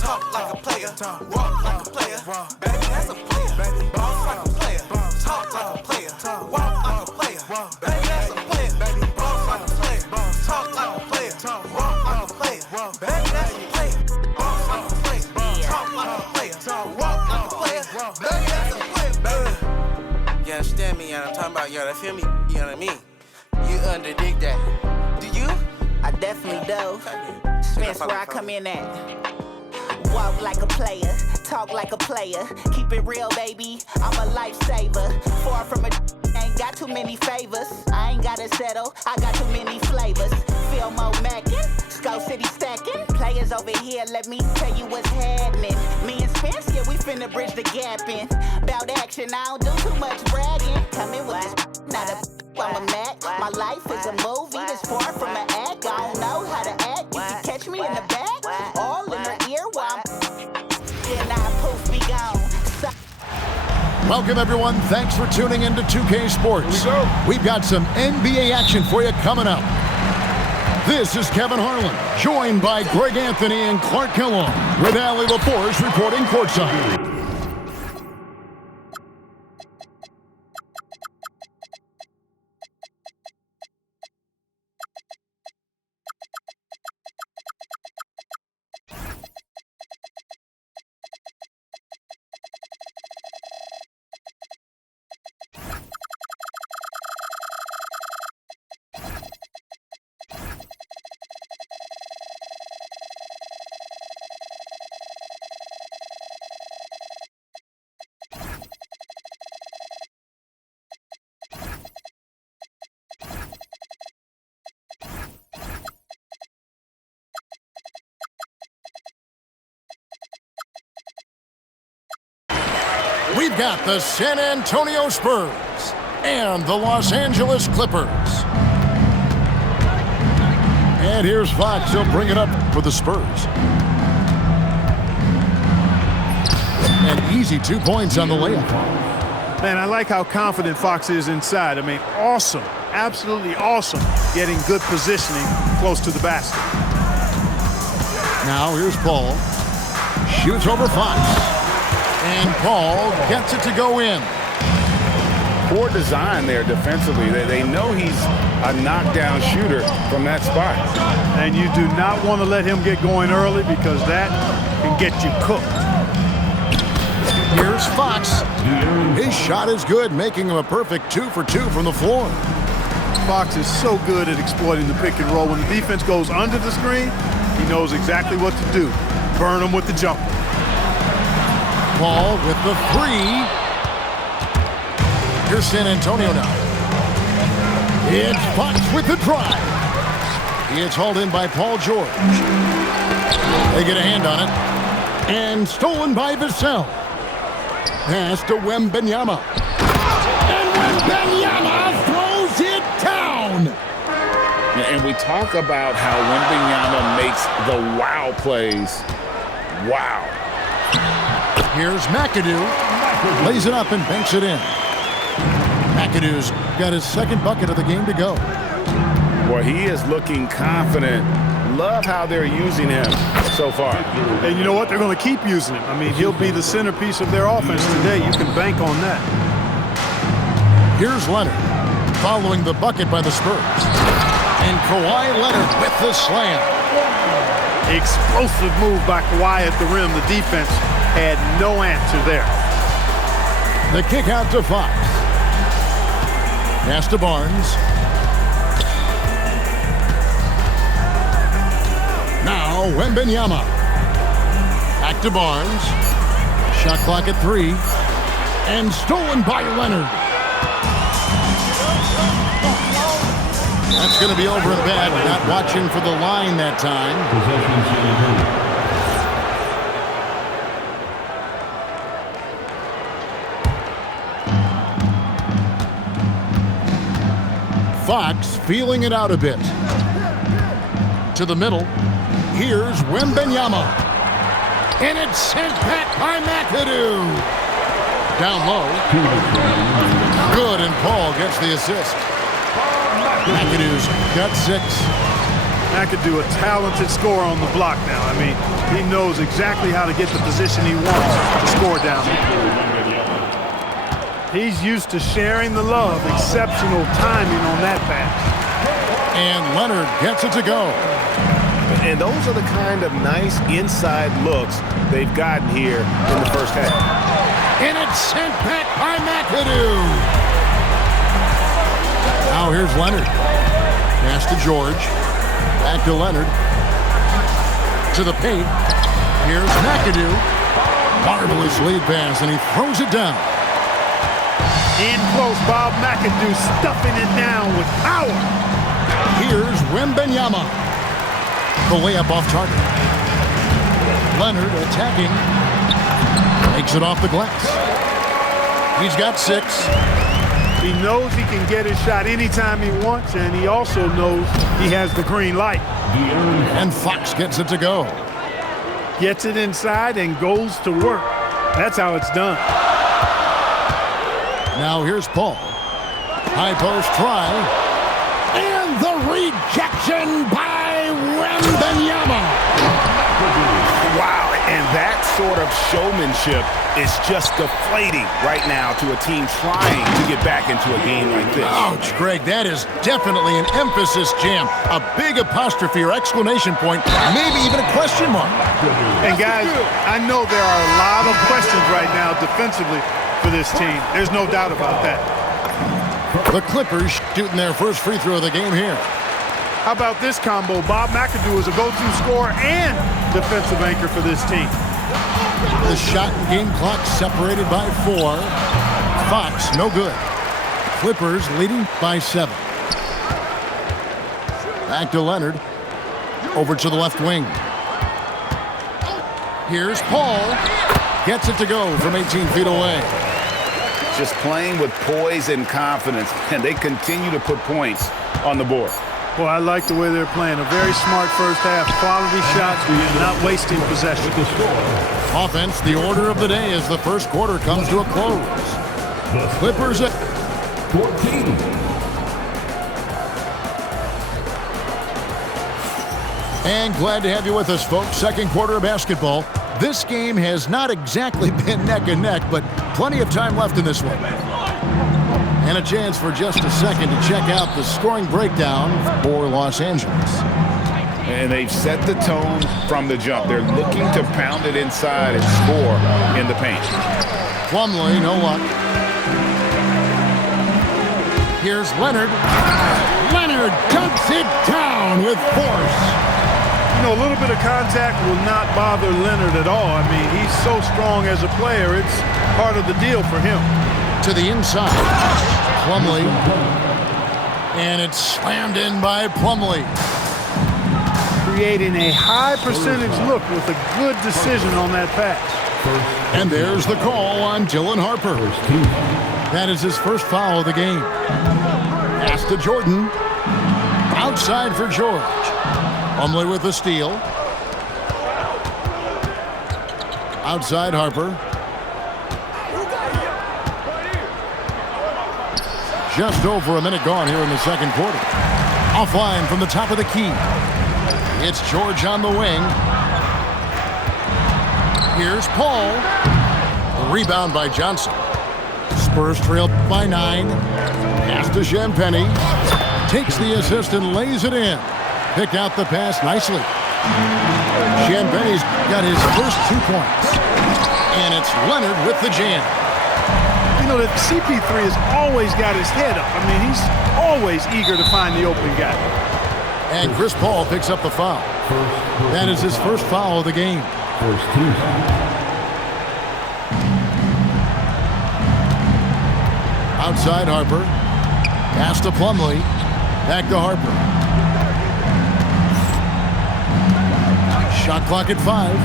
talk like a player, walk like a player. Baby, that's a player. Boss like a player, talk like a player, walk like a player. Baby, that's a player. Boss like a player, talk like a player, walk like a player. Baby, that's a player. Boss like a player, talk like a player, walk like a player. Baby, that's a player, baby. You understand me? I'm talking about, that feel me? You know what I mean? You underdig that. Do you? I definitely do. That's where I come in at. Walk like a player, talk like a player. Keep it real, baby. I'm a lifesaver. Far from a ain't got too many favors. I ain't gotta settle. I got too many flavors. Feel more mackin', Skull City stacking. Players over here, let me tell you what's happening. Me and Spence, yeah, we finna bridge the gap in. Bout action, I don't do too much bragging. Come in with this, not a. I'm a Mac. My life is a movie that's far from an act. I don't know how to act. You can catch me in the back, all in her ear while then I poof be gone. Welcome, everyone. Thanks for tuning in to 2K Sports. We've got some NBA action for you coming up. This is Kevin Harlan, joined by Greg Anthony and Clark Kellogg, with Allie LaForce reporting courtside. We've got the San Antonio Spurs and the Los Angeles Clippers. And here's Fox. He'll bring it up for the Spurs. And easy 2 points on the layup. Man, I like how confident Fox is inside. I mean, awesome. Absolutely awesome. Getting good positioning close to the basket. Now here's Paul. Shoots over Fox. And Paul gets it to go in. Poor design there defensively. They know he's a knockdown shooter from that spot. And you do not want to let him get going early because that can get you cooked. Here's Fox. His shot is good, making him a perfect 2 for 2 from the floor. Fox is so good at exploiting the pick and roll. When the defense goes under the screen, he knows exactly what to do. Burn them with the jumper. Paul with the 3. Here's San Antonio now. It's Fox with the drive. He is hauled in by Paul George. They get a hand on it. And stolen by Vassell. Pass to Wembanyama. And Wembanyama throws it down. And we talk about how Wembanyama makes the wow plays. Wow. Here's McAdoo. Lays it up and banks it in. McAdoo's got his second bucket of the game to go. Well, he is looking confident. Love how they're using him so far. And you know what? They're going to keep using him. I mean, he'll be the centerpiece of their offense today. You can bank on that. Here's Leonard following the bucket by the Spurs. And Kawhi Leonard with the slam. Explosive move by Kawhi at the rim. The defense had no answer there. The kick out to Fox. Pass to Barnes. Now Wembanyama. Back to Barnes. Shot clock at 3. And stolen by Leonard. That's going to be over and bad. We're not watching for the line that time. Fox feeling it out a bit. To the middle. Here's Wembanyama. And it's sent back by McAdoo. Down low. Good, and Paul gets the assist. McAdoo's got 6. McAdoo, a talented scorer on the block now. I mean, he knows exactly how to get the position he wants to score down there. He's used to sharing the love. Exceptional timing on that pass. And Leonard gets it to go. And those are the kind of nice inside looks they've gotten here in the first half. And it's sent back by McAdoo. Now here's Leonard. Pass to George. Back to Leonard. To the paint. Here's McAdoo. Marvelous lead pass, and he throws it down. In close, Bob McAdoo stuffing it down with power. Here's Wembanyama. The layup off target. Leonard attacking. Makes it off the glass. He's got 6. He knows he can get his shot anytime he wants, and he also knows he has the green light. And Fox gets it to go. Gets it inside and goes to work. That's how it's done. Now here's Paul. High post try. And the rejection by Wembanyama. Wow, and that sort of showmanship is just deflating right now to a team trying to get back into a game like this. Ouch, Greg, that is definitely an emphasis jam. A big apostrophe or exclamation point, maybe even a question mark. And guys, I know there are a lot of questions right now defensively for this team. There's no doubt about that. The Clippers shooting their first free throw of the game here. How about this combo? Bob McAdoo is a go-to scorer and defensive anchor for this team. The shot and game clock separated by 4. Fox, no good. Clippers leading by 7. Back to Leonard. Over to the left wing. Here's Paul. Gets it to go from 18 feet away. Just playing with poise and confidence, and they continue to put points on the board. Well, I like the way they're playing. A very smart first half. Quality shots, not wasting possession. Offense, the order of the day as the first quarter comes to a close. Clippers at 14. And glad to have you with us, folks. Second quarter of basketball. This game has not exactly been neck and neck, but plenty of time left in this one. And a chance for just a second to check out the scoring breakdown for Los Angeles. And they've set the tone from the jump. They're looking to pound it inside and score in the paint. Plumlee, no luck. Here's Leonard. Leonard dunks it down with force. You know, a little bit of contact will not bother Leonard at all. I mean, he's so strong as a player. It's part of the deal for him. To the inside. Plumlee. And it's slammed in by Plumlee. Creating a high percentage look with a good decision on that pass. And there's the call on Dylan Harper. That is his first foul of the game. Pass to Jordan. Outside for George. Plumlee with the steal. Outside Harper. Just over a minute gone here in the second quarter. Offline from the top of the key. It's George on the wing. Here's Paul. The rebound by Johnson. Spurs trail by 9. Pass to Champagnie. Takes the assist and lays it in. Picked out the pass nicely. Champagnie's got his first 2 points. And it's Leonard with the jam. You know that CP3 has always got his head up. I mean, he's always eager to find the open guy. And Chris Paul picks up the foul. That is his first foul of the game. Outside Harper. Pass to Plumlee. Back to Harper. Shot clock at 5.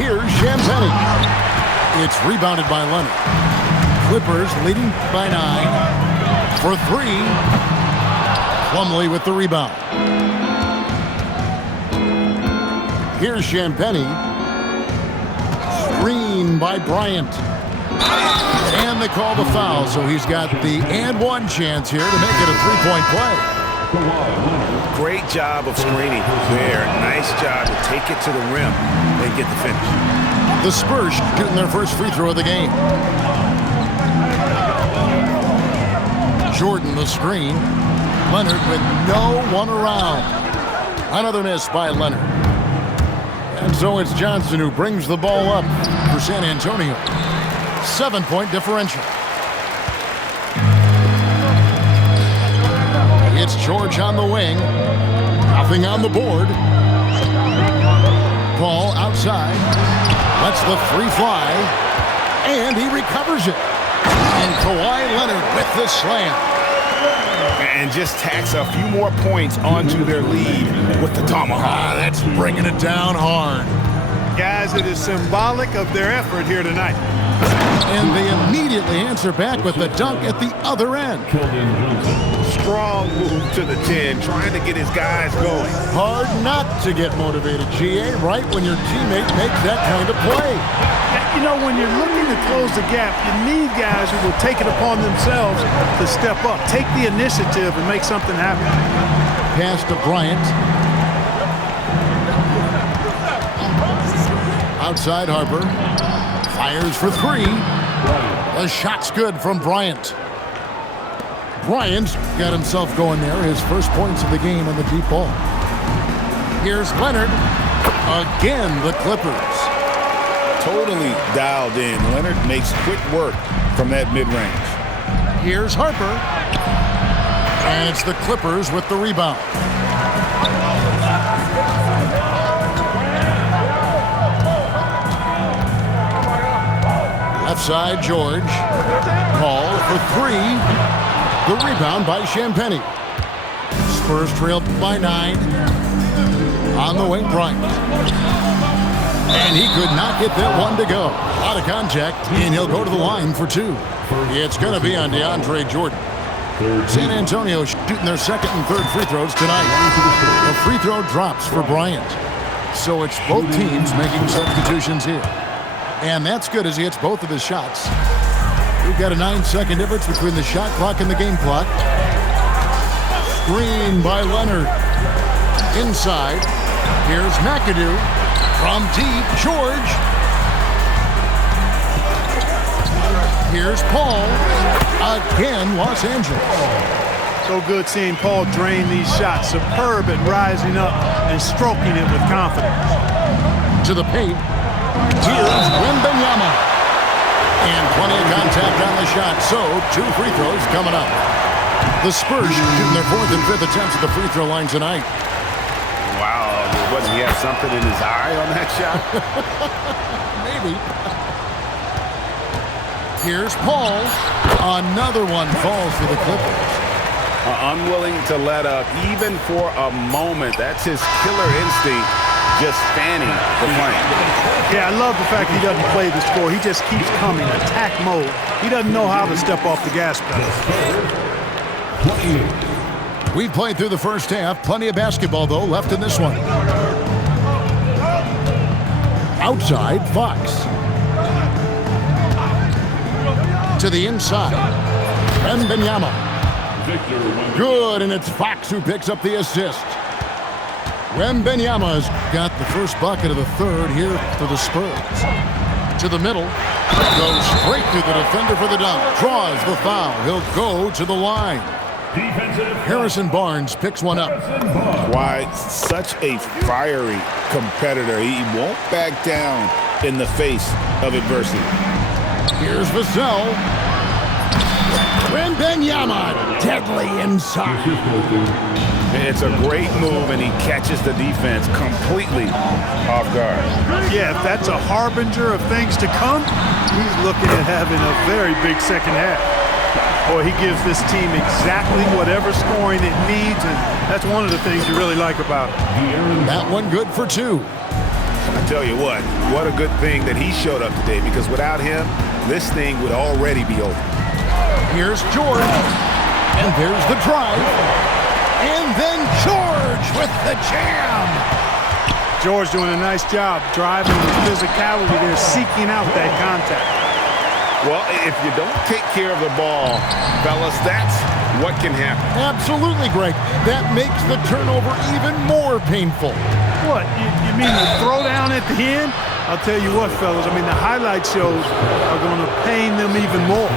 Here's Champagnie. It's rebounded by Leonard. Clippers leading by 9. For 3. Plumlee with the rebound. Here's Champagnie. Screen by Bryant. And they call the foul, so he's got the and one chance here to make it a 3-point play. Great job of screening there. Nice job to take it to the rim and get the finish. The Spurs shooting their first free throw of the game. Jordan the screen. Leonard with no one around. Another miss by Leonard. And so it's Johnson who brings the ball up for San Antonio. 7-point differential. It's George on the wing. Nothing on the board. Ball outside. Lets the three fly. And he recovers it. And Kawhi Leonard with the slam. And just tacks a few more points onto their lead with the tomahawk. That's bringing it down hard. Guys, it is symbolic of their effort here tonight. And they immediately answer back with the dunk at the other end. Strong move to the 10, trying to get his guys going. Hard not to get motivated, GA, right when your teammate makes that kind of play. You know, when you're looking to close the gap, you need guys who will take it upon themselves to step up, take the initiative and make something happen. Pass to Bryant. Outside Harper. Fires for three. The shot's good from Bryant. Bryant's got himself going there. His first points of the game on the deep ball. Here's Leonard. Again, the Clippers. Totally dialed in. Leonard makes quick work from that mid-range. Here's Harper. And it's the Clippers with the rebound. Left side, George. Paul for three. The rebound by Champagnie. Spurs trailed by 9. On the wing, Bryant. And he could not get that one to go. Out of contact, and he'll go to the line for 2. It's going to be on DeAndre Jordan. San Antonio shooting their second and third free throws tonight. A free throw drops for Bryant. So it's both teams making substitutions here. And that's good as he hits both of his shots. We've got a 9-second difference between the shot clock and the game clock. Screen by Leonard. Inside. Here's McAdoo. From deep, George. Here's Paul. Again, Los Angeles. So good seeing Paul drain these shots. Superb at rising up and stroking it with confidence. To the paint. Here's Wembanyama. And plenty of contact on the shot. So, 2 free throws coming up. The Spurs shooting their 4th and 5th attempts at the free throw line tonight. Wow, wasn't he have something in his eye on that shot? Maybe. Here's Paul. Another one falls for the Clippers. Unwilling to let up even for a moment. That's his killer instinct, just fanning the flame. Yeah, I love the fact he doesn't play the score. He just keeps coming, attack mode. He doesn't know how to step off the gas pedal. We played through the first half. Plenty of basketball, though, left in this one. Outside, Fox. To the inside. Wembanyama. Good, and it's Fox who picks up the assist. Wembanyama's got the first bucket of the third here for the Spurs. To the middle. Goes straight to the defender for the dunk. Draws the foul. He'll go to the line. Harrison Barnes picks one up. Why, such a fiery competitor. He won't back down in the face of adversity. Here's Vassell. Wembanyama, deadly inside. It's a great move, and he catches the defense completely off guard. Yeah, if that's a harbinger of things to come, he's looking at having a very big second half. Boy, he gives this team exactly whatever scoring it needs, and that's one of the things you really like about him. That one good for 2. I tell you what a good thing that he showed up today, because without him, this thing would already be over. Here's George, and there's the drive, and then George with the jam. George doing a nice job driving with physicality there, seeking out that contact. Well, if you don't take care of the ball, fellas, that's what can happen. Absolutely, Greg. That makes the turnover even more painful. What, you mean the throwdown at the end? I'll tell you what, fellas, I mean, the highlight shows are going to pain them even more.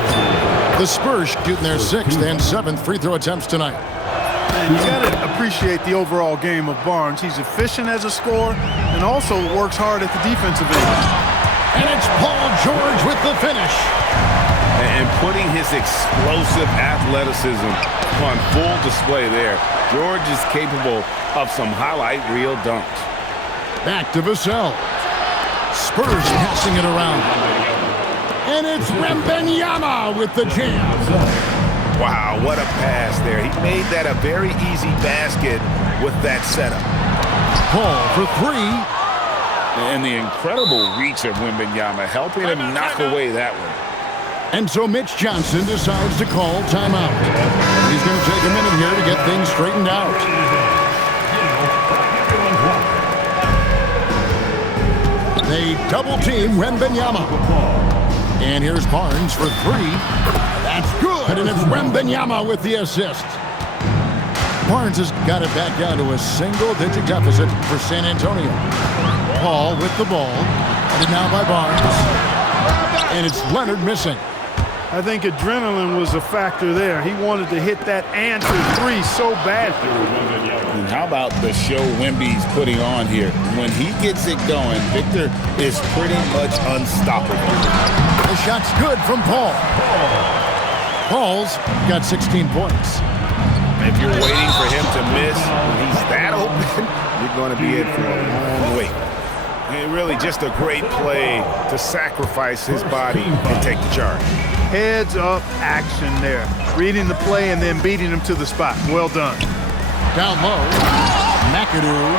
The Spurs shooting their 6th and 7th free throw attempts tonight. And you got to appreciate the overall game of Barnes. He's efficient as a scorer and also works hard at the defensive end. And it's Paul George with the finish. And putting his explosive athleticism on full display there. George is capable of some highlight reel dunks. Back to Vassell. Spurs passing it around. And it's Wembanyama with the jam. Wow, what a pass there. He made that a very easy basket with that setup. Paul for 3. And the incredible reach of Wembanyama, helping him knock away that one. And so Mitch Johnson decides to call timeout. He's going to take a minute here to get things straightened out. They double-team Wembanyama. And here's Barnes for 3. That's good, and it's Wembanyama with the assist. Barnes has got it back down to a single-digit deficit for San Antonio. Paul with the ball, and now by Barnes. And it's Leonard missing. I think adrenaline was a factor there. He wanted to hit that answer 3 so badly. And how about the show Wemby's putting on here? When he gets it going, Victor is pretty much unstoppable. The shot's good from Paul. Paul's got 16 points. If you're waiting for him to miss when he's that open, you're going to be in for a long wait. And really just a great play to sacrifice his body and take the charge. Heads up action there. Reading the play and then beating him to the spot. Well done. Down low, McAdoo.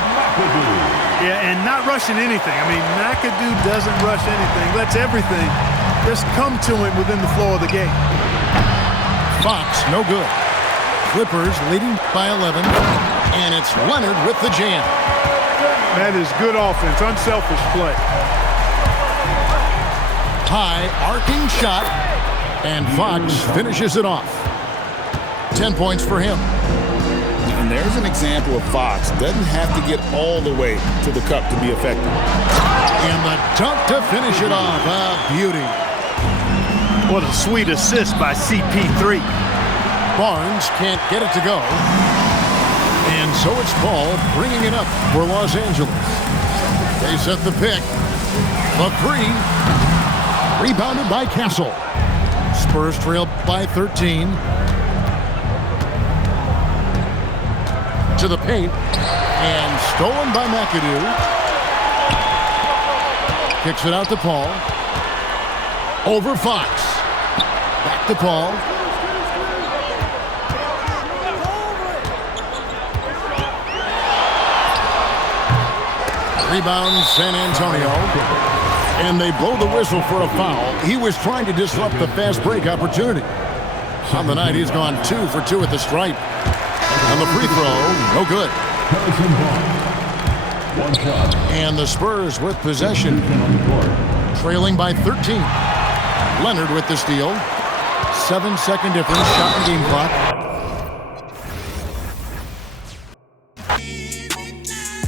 Yeah, and not rushing anything. I mean, McAdoo doesn't rush anything. Lets everything just come to him within the flow of the game. Fox, no good. Clippers leading by 11. And it's Leonard with the jam. That is good offense, unselfish play. High arcing shot. And Fox finishes it off. 10 points for him. And there's an example of Fox. Doesn't have to get all the way to the cup to be effective. And the dunk to finish it off. A beauty. What a sweet assist by CP3. Barnes can't get it to go. And so it's Paul bringing it up for Los Angeles. They set the pick. The 3. Rebounded by Castle. Spurs trail by 13. To the paint. And stolen by McAdoo. Kicks it out to Paul. Over Fox. Back to Paul. Rebound San Antonio. And they blow the whistle for a foul. He was trying to disrupt the fast break opportunity. On the night, he's gone 2 for 2 at the stripe. On the free throw, no good. And the Spurs with possession. Trailing by 13. Leonard with the steal. 7-second difference, shot and game clock.